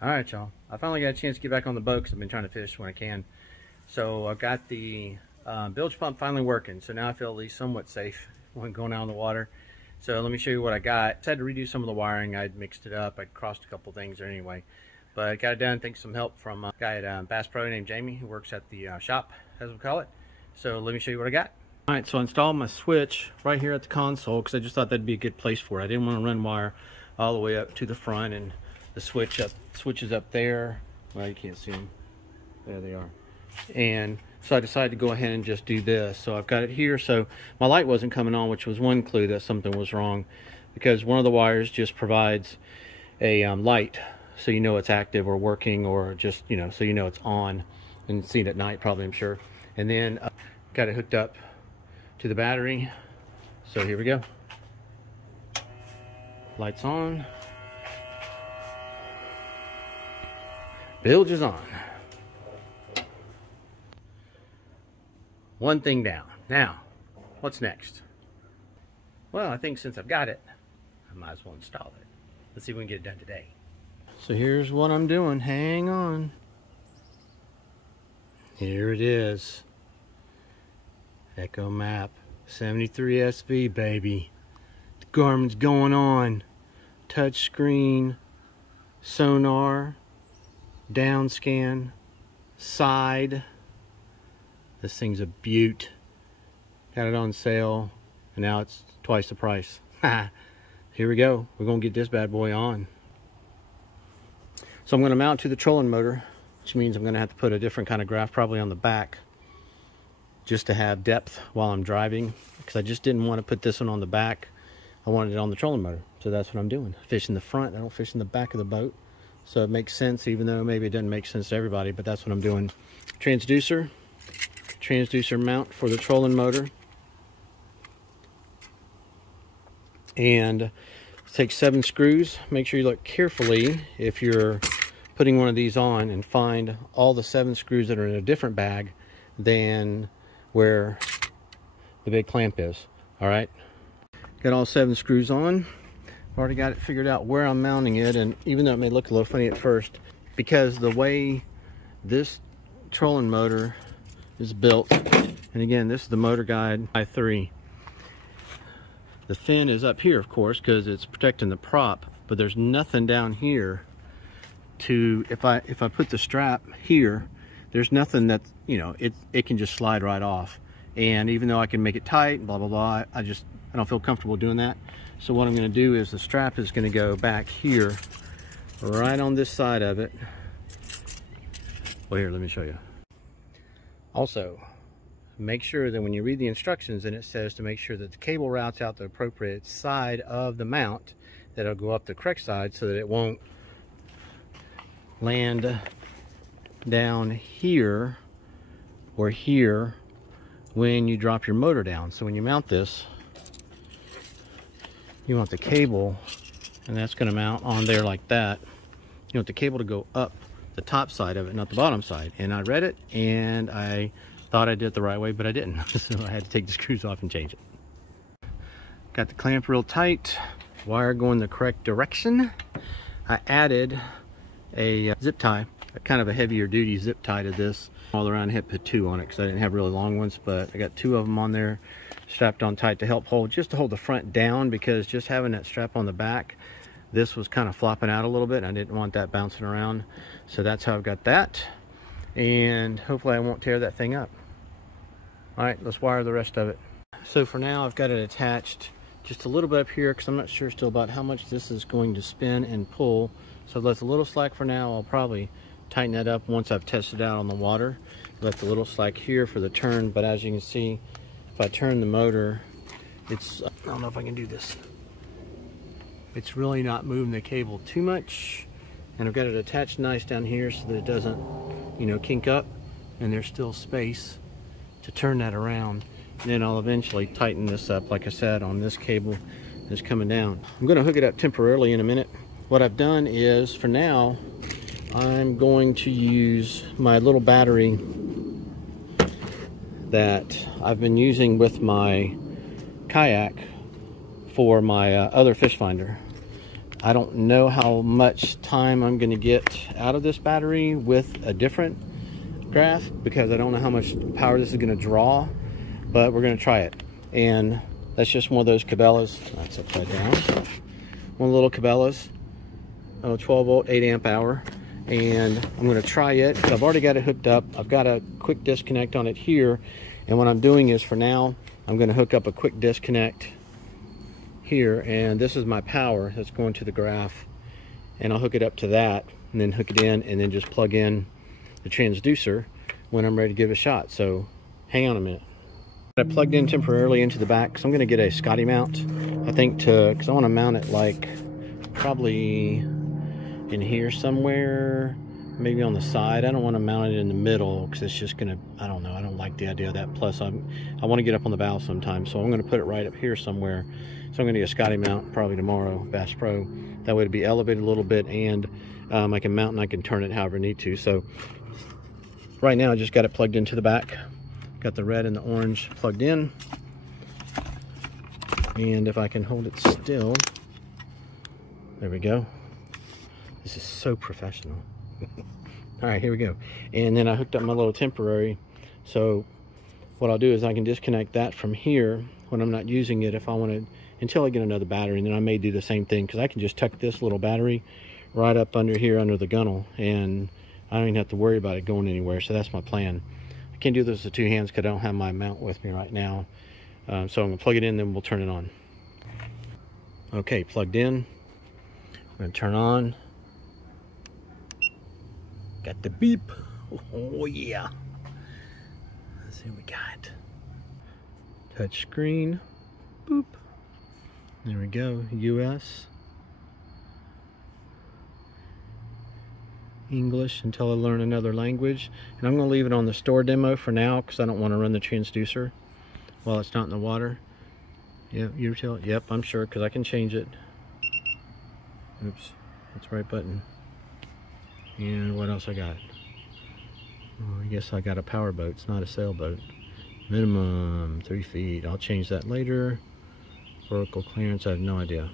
All right, y'all. I finally got a chance to get back on the boat because I've been trying to fish when I can. So I've got the bilge pump finally working. So now I feel at least somewhat safe when going out on the water. So let me show you what I got. I had to redo some of the wiring. I'd mixed it up. I'd crossed a couple things there anyway. But I got it done thanks to some help from a guy at Bass Pro named Jamie, who works at the shop, as we call it. So let me show you what I got. All right, so I installed my switch right here at the console because I just thought that'd be a good place for it. I didn't want to run wire all the way up to the front, and the switches up there. Well, you can't see them. There they are. And so I decided to go ahead and just do this. So I've got it here. So my light wasn't coming on, which was one clue that something was wrong, because one of the wires just provides a light, so you know it's active or working, or just, you know, so you know it's on and see it at night probably, I'm sure. And then got it hooked up to the battery. So here we go. Lights on. Bilge is on. One thing down. Now, what's next? Well, I think since I've got it, I might as well install it. Let's see if we can get it done today. So here's what I'm doing. Hang on. Here it is. Echomap 73 SV, baby. The Garmin's going on. Touch screen, sonar, down scan, side. This thing's a beaut. Got it on sale, and now it's twice the price. Here we go. We're gonna get this bad boy on. So I'm gonna mount to the trolling motor, which means I'm gonna have to put a different kind of graph probably on the back, just to have depth while I'm driving, because I just didn't want to put this one on the back. I wanted it on the trolling motor, so that's what I'm doing. Fish in the front, I don't fish in the back of the boat. So it makes sense, even though maybe it doesn't make sense to everybody, but that's what I'm doing. Transducer mount for the trolling motor. And take 7 screws. Make sure you look carefully if you're putting one of these on, and find all the 7 screws that are in a different bag than where the big clamp is. All right, got all 7 screws on. I've already got it figured out where I'm mounting it, and even though it may look a little funny at first, because the way this trolling motor is built, and again, this is the Motor Guide i3. The fin is up here, of course, because it's protecting the prop, but there's nothing down here to, if I put the strap here, there's nothing that, you know, it can just slide right off. And even though I can make it tight, blah blah blah, I don't feel comfortable doing that. So what I'm going to do is the strap is going to go back here, right on this side of it. Well, here, let me show you. Also, make sure that when you read the instructions, and it says to make sure that the cable routes out the appropriate side of the mount, that it'll go up the correct side so that it won't land down here or here when you drop your motor down. So when you mount this, you want the cable, and that's going to mount on there like that. You want the cable to go up the top side of it, not the bottom side. And I read it, and I thought I did it the right way, but I didn't. So I had to take the screws off and change it. Got the clamp real tight, wire going the correct direction. I added a zip tie, kind of a heavier duty zip tie to this. All around, I had to put 2 on it because I didn't have really long ones, but I got 2 of them on there, strapped on tight to help hold, just to hold the front down, because just having that strap on the back, this was kind of flopping out a little bit. I didn't want that bouncing around. So that's how I've got that. And hopefully I won't tear that thing up. All right, let's wire the rest of it. So for now, I've got it attached just a little bit up here, because I'm not sure still about how much this is going to spin and pull. So that's a little slack for now. I'll probably tighten that up once I've tested out on the water. Left a little slack here for the turn, but as you can see, if I turn the motor, it's, I don't know if I can do this. It's really not moving the cable too much. And I've got it attached nice down here so that it doesn't, you know, kink up, and there's still space to turn that around. And then I'll eventually tighten this up, like I said, on this cable that's coming down. I'm going to hook it up temporarily in a minute. What I've done is, for now, I'm going to use my little battery that I've been using with my kayak for my other fish finder. I don't know how much time I'm going to get out of this battery with a different graph, because I don't know how much power this is going to draw, but we're going to try it. And that's just one of those Cabela's. That's upside down. One of the little Cabela's, 12 volt, 8 amp hour. And I'm going to try it. I've already got it hooked up. I've got a quick disconnect on it here. And what I'm doing is, for now, I'm going to hook up a quick disconnect here, and this is my power that's going to the graph, and I'll hook it up to that and then hook it in, and then just plug in the transducer when I'm ready to give it a shot. So hang on a minute. I plugged in temporarily into the back, so I'm going to get a Scotty mount, I think, because I want to mount it like probably in here somewhere, maybe on the side. I don't want to mount it in the middle because it's just gonna, I don't know, I don't like the idea of that. Plus I want to get up on the bow sometimes, so I'm going to put it right up here somewhere. So I'm going to get a Scotty mount probably tomorrow, Bass Pro. That way it'll be elevated a little bit, and I can mount and I can turn it however I need to. So right now I just got it plugged into the back. Got the red and the orange plugged in, and if I can hold it still, there we go. This is so professional. All right, here we go. And then I hooked up my little temporary. So what I'll do is I can disconnect that from here when I'm not using it, if I want to, until I get another battery. And then I may do the same thing, because I can just tuck this little battery right up under here under the gunnel, and I don't even have to worry about it going anywhere. So that's my plan. I can't do this with two hands because I don't have my mount with me right now. So I'm going to plug it in, then we'll turn it on. Okay, plugged in. I'm going to turn on. Got the beep. Oh yeah. Let's see what we got. Touch screen. Boop. There we go. US. English until I learn another language. And I'm going to leave it on the store demo for now, because I don't want to run the transducer while it's not in the water. Yeah, you tell it. Yep, I'm sure, because I can change it. Oops. That's the right button. And what else I got? Oh, I guess I got a power boat. It's not a sailboat. Minimum 3 feet. I'll change that later. Vertical clearance, I have no idea.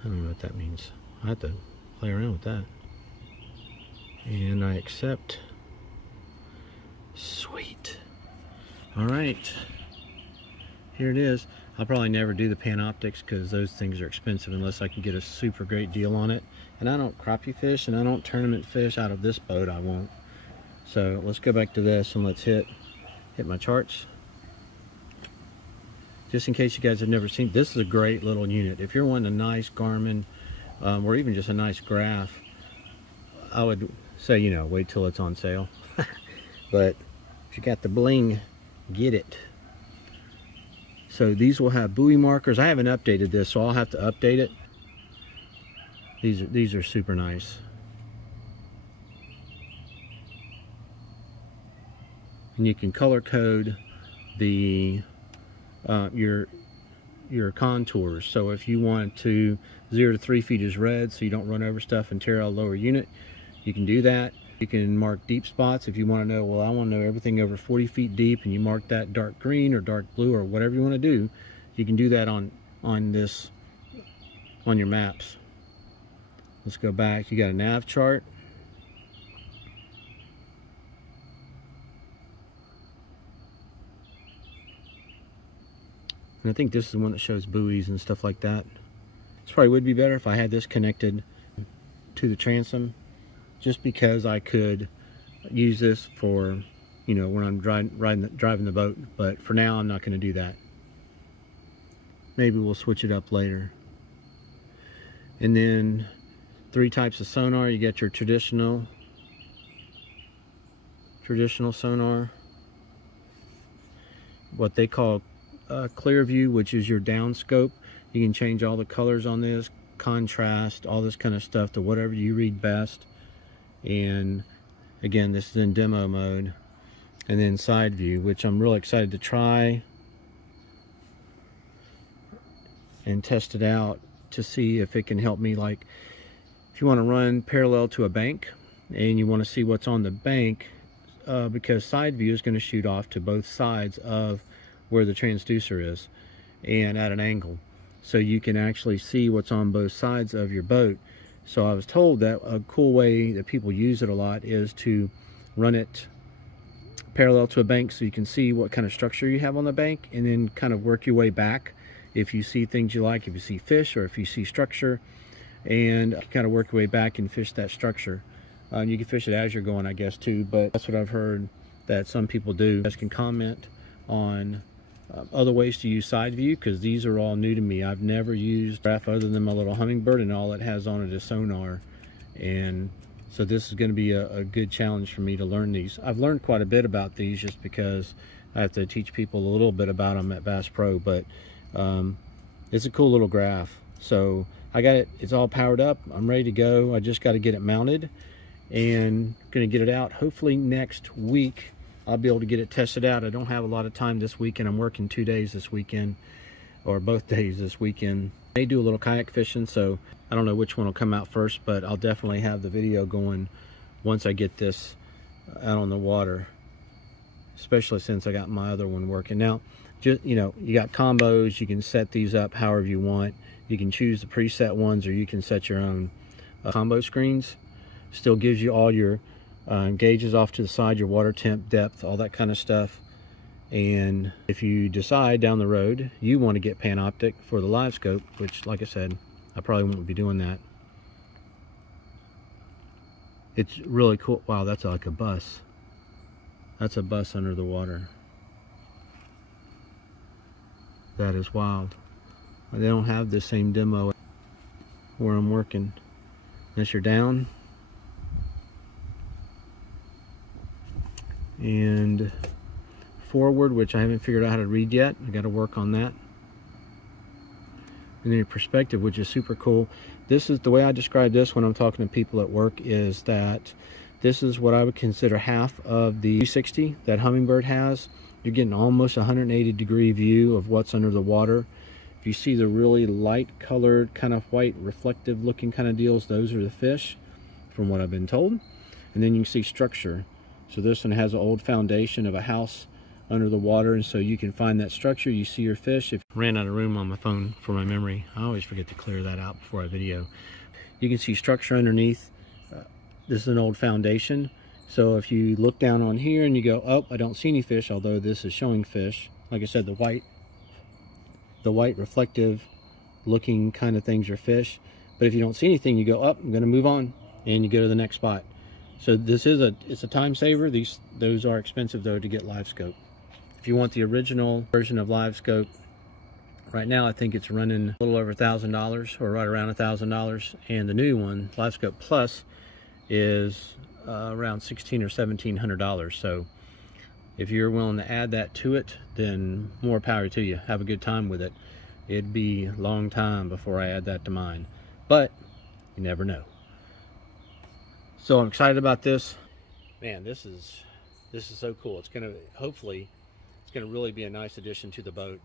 I don't know what that means. I have to play around with that. And I accept. Sweet. All right. Here it is. I'll probably never do the Panoptics because those things are expensive unless I can get a super great deal on it. And I don't crappie fish and I don't tournament fish out of this boat. I won't. So let's go back to this and let's hit my charts. Just in case you guys have never seen, this is a great little unit. If you're wanting a nice Garmin or even just a nice graph, I would say, you know, wait till it's on sale. But if you got the bling, get it. So these will have buoy markers. I haven't updated this, so I'll have to update it. These are super nice. And you can color code the your contours. So if you want to 0 to 3 feet is red, so you don't run over stuff and tear out a lower unit, you can do that. You can mark deep spots if you want to know, well, I want to know everything over 40 feet deep, and you mark that dark green or dark blue or whatever you want to do. You can do that on your maps. Let's go back. You got a nav chart. And I think this is the one that shows buoys and stuff like that. This probably would be better if I had this connected to the transom, just because I could use this for, you know, when I'm driving the boat. But for now, I'm not going to do that. Maybe we'll switch it up later. And then 3 types of sonar. You get your traditional sonar, what they call clear view, which is your down scope. You can change all the colors on this, contrast, all this kind of stuff to whatever you read best. And again, this is in demo mode. And then side view, which I'm really excited to try and test it out to see if it can help me. Like if you want to run parallel to a bank and you want to see what's on the bank, because side view is going to shoot off to both sides of where the transducer is and at an angle, so you can actually see what's on both sides of your boat. So I was told that a cool way that people use it a lot is to run it parallel to a bank, so you can see what kind of structure you have on the bank, and then kind of work your way back if you see things you like, if you see fish or if you see structure, and kind of work your way back and fish that structure. You can fish it as you're going, I guess, too, but that's what I've heard that some people do. You guys can comment on other ways to use side view, because these are all new to me. I've never used graph other than my little hummingbird, and all it has on it is sonar. And so this is going to be a good challenge for me to learn these. I've learned quite a bit about these just because I have to teach people a little bit about them at Bass Pro, but it's a cool little graph. So I got it, it's all powered up, I'm ready to go. I just got to get it mounted and going to get it out. Hopefully next week I'll be able to get it tested out. I don't have a lot of time this weekend. I'm working 2 days this weekend, or both days this weekend. I may do a little kayak fishing, so I don't know which one will come out first, but I'll definitely have the video going once I get this out on the water, especially since I got my other one working. Now, just, you know, you got combos, you can set these up however you want. You can choose the preset ones, or you can set your own combo screens. Still gives you all your gauges off to the side, your water temp, depth, all that kind of stuff. And if you decide down the road you want to get Panoptic for the Livescope, which, like I said, I probably won't be doing that. It's really cool. Wow, that's like a bus. That's a bus under the water. That is wild. They don't have the same demo where I'm working. Unless you're down. And forward, which I haven't figured out how to read yet. I got to work on that. And then your perspective, which is super cool. This is the way I describe this when I'm talking to people at work, is that this is what I would consider half of the 360 that Humminbird has. You're getting almost 180-degree view of what's under the water. If you see the really light colored, kind of white reflective looking kind of deals, those are the fish from what I've been told. And then you can see structure. So this one has an old foundation of a house under the water, and so you can find that structure. You see your fish. If I ran out of room on my phone for my memory, I always forget to clear that out before I video. You can see structure underneath. This is an old foundation. So if you look down on here and you go, oh, I don't see any fish, although this is showing fish. Like I said, the white reflective looking kind of things are fish. But if you don't see anything, you go, oh, I'm going to move on, and you go to the next spot. So this is it's a time saver. Those are expensive though to get Livescope. If you want the original version of Livescope, right now I think it's running a little over $1,000, or right around $1,000, and the new one, Livescope Plus, is around $1,600 or $1,700. So if you're willing to add that to it, then more power to you. Have a good time with it. It'd be a long time before I add that to mine, but you never know. So I'm excited about this. Man, this is so cool. It's gonna, hopefully, it's gonna really be a nice addition to the boat,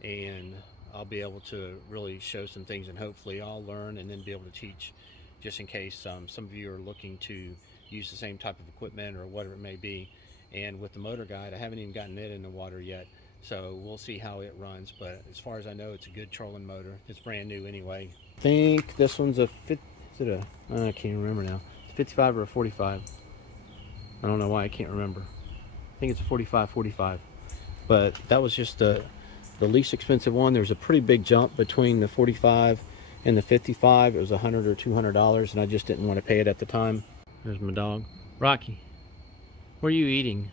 and I'll be able to really show some things, and hopefully I'll learn and then be able to teach, just in case some of you are looking to use the same type of equipment or whatever it may be. And with the motor guide, I haven't even gotten it in the water yet, so we'll see how it runs. But as far as I know, it's a good trolling motor. It's brand new anyway. I think this one's a I can't remember now. 55 or a 45. I don't know why I can't remember. I think it's a 45. But that was just the least expensive one. There's a pretty big jump between the 45 and the 55. It was $100 or $200, and I just didn't want to pay it at the time. There's my dog, Rocky. What are you eating?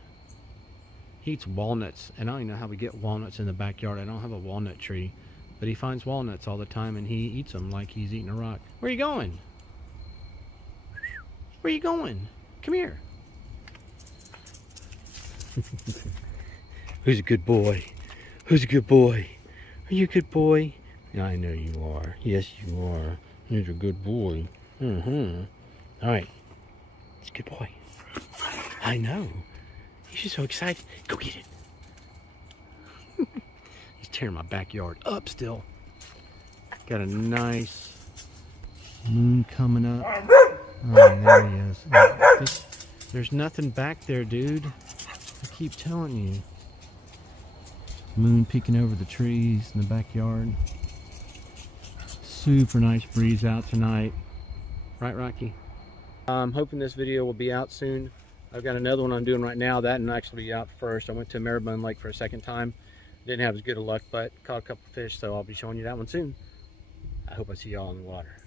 He eats walnuts, and I don't even know how we get walnuts in the backyard. I don't have a walnut tree, but he finds walnuts all the time, and he eats them like he's eating a rock. Where are you going? Where are you going? Come here. Who's a good boy? Who's a good boy? Are you a good boy? I know you are. Yes, you are. You're a good boy. All right. It's a good boy. I know. He's just so excited. Go get it. He's tearing my backyard up still. Got a nice moon coming up. Oh, there he is. There's nothing back there, dude. I keep telling you. Moon peeking over the trees in the backyard. Super nice breeze out tonight. Right, Rocky? I'm hoping this video will be out soon. I've got another one I'm doing right now. That will actually be out first. I went to Maribun Lake for a second time. Didn't have as good a luck, but caught a couple fish, so I'll be showing you that one soon. I hope I see y'all in the water.